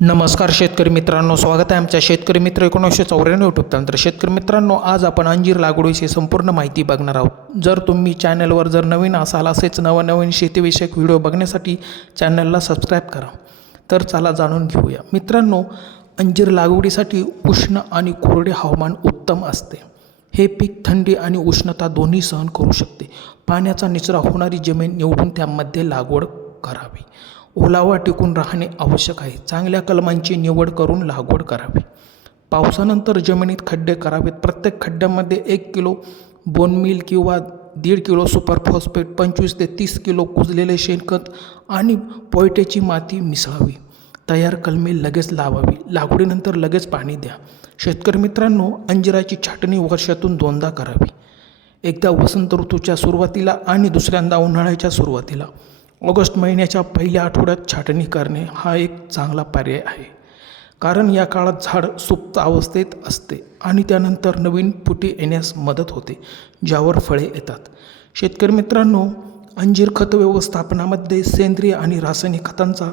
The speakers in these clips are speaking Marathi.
नमस्कार शेतकरी मित्रांनो, स्वागत आहे आमच्या शेतकरी मित्र 1994 यूट्यूब चॅनल. तर शेतकरी मित्रांनो, आज आपण अंजीर लागवडीची संपूर्ण माहिती बघणार आहोत. जर तुम्ही चॅनलवर नवीन असाल, असेच नवनवीन शेतीविषयक व्हिडिओ बघण्यासाठी चॅनलला सबस्क्राईब करा. तर चला जाणून घेऊया. मित्रांनो, अंजीर लागवडीसाठी उष्ण आणि कोरडे हवामान उत्तम असते. हे पीक थंडी आणि उष्णता दोन्ही सहन करू शकते. पाण्याचा निचरा होणारी जमीन निवडून त्यामध्ये लागवड करावी. ओलावा टिकून राहणे आवश्यक आहे. चांगल्या कलमांची निवड करून लागवड करावी. पावसानंतर जमिनीत खड्डे करावेत. प्रत्येक खड्ड्यामध्ये 1 किलो बोनमील किंवा 1.5 किलो सुपर फॉस्फेट, 25 ते 30 किलो कुजलेले शेणखत आणि पोयट्याची माती मिसळावी. तयार कलमे लगेच लावावी. लागवडीनंतर लगेच पाणी द्या. शेतकरी मित्रांनो, अंजिराची छाटणी वर्षातून 2दा करावी. एकदा वसंत ऋतूच्या सुरुवातीला आणि दुसऱ्यांदा उन्हाळ्याच्या सुरुवातीला. ऑगस्ट महिन्याच्या पहिल्या आठवड्यात छाटणी करणे हा एक चांगला पर्याय आहे, कारण या काळात झाड सुप्त अवस्थेत असते आणि त्यानंतर नवीन फुटे येण्यास मदत होते, ज्यावर फळे येतात. शेतकरी मित्रांनो, अंजीर खत व्यवस्थापनामध्ये सेंद्रिय आणि रासायनिक खतांचा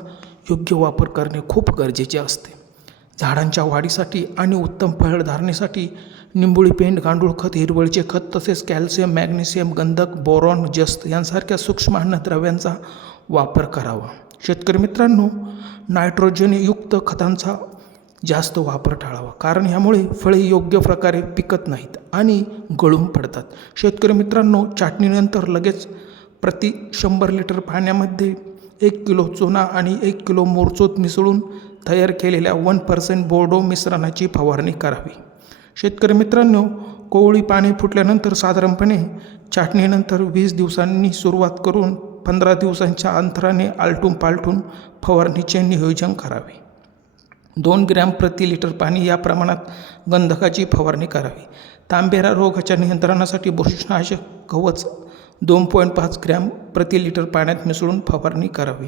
योग्य वापर करणे खूप गरजेचे असते. झाडांच्या वाढीसाठी आणि उत्तम फळधारणेसाठी निंबोळी पेंड, गांडूळ खत, हिरवळीचे खत तसेच कॅल्शियम, मॅग्नेशियम, गंधक, बोरॉन, जस्त यांसारख्या सूक्ष्म अन्नद्रव्यांचा वापर करावा. शेतकरी मित्रांनो, नायट्रोजनयुक्त खतांचा जास्त वापर टाळावा, कारण ह्यामुळे फळे योग्य प्रकारे पिकत नाहीत आणि गळून पडतात. शेतकरी मित्रांनो, छाटणीनंतर लगेच प्रति 100 लिटर पाण्यामध्ये 1 किलो चुना आणि 1 किलो मोरचूत मिसळून तयार केलेल्या 1% बोर्डो मिश्रणाची फवारणी करावी. शेतकरी मित्रांनो, कोवळी पाने फुटल्यानंतर साधारणपणे छाटणीनंतर 20 दिवसांनी सुरुवात करून 15 दिवसांच्या अंतराने आलटून पालटून फवारणीचे नियोजन करावे. 2 ग्रॅम प्रति लिटर पाणी या प्रमाणात गंधकाची फवारणी करावी. तांबेरा रोगाच्या नियंत्रणासाठी बुरशीनाशक कवच 2.5 ग्रॅम प्रति लिटर पाण्यात मिसळून फवारणी करावी.